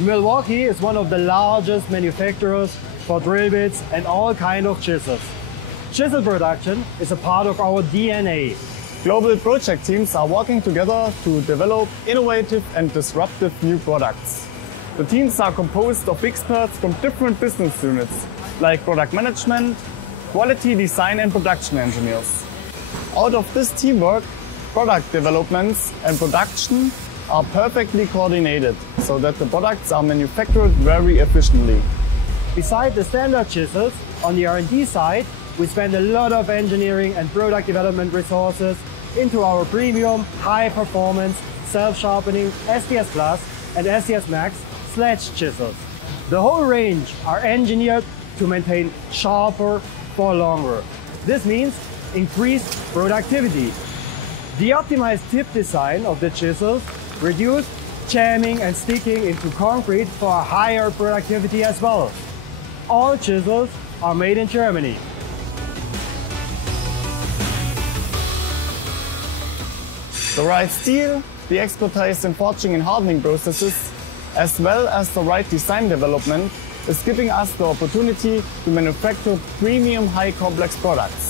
Milwaukee is one of the largest manufacturers for drill bits and all kinds of chisels. Chisel production is a part of our DNA. Global project teams are working together to develop innovative and disruptive new products. The teams are composed of experts from different business units, like product management, quality design and production engineers. Out of this teamwork, product developments and production are perfectly coordinated so that the products are manufactured very efficiently. Besides the standard chisels, on the R&D side, we spend a lot of engineering and product development resources into our premium, high-performance, self-sharpening SDS Plus and SDS Max sledge chisels. The whole range are engineered to maintain sharper for longer. This means increased productivity. The optimized tip design of the chisels reduce jamming and sticking into concrete for a higher productivity as well. All chisels are made in Germany. The right steel, the expertise in forging and hardening processes, as well as the right design development is giving us the opportunity to manufacture premium high complex products.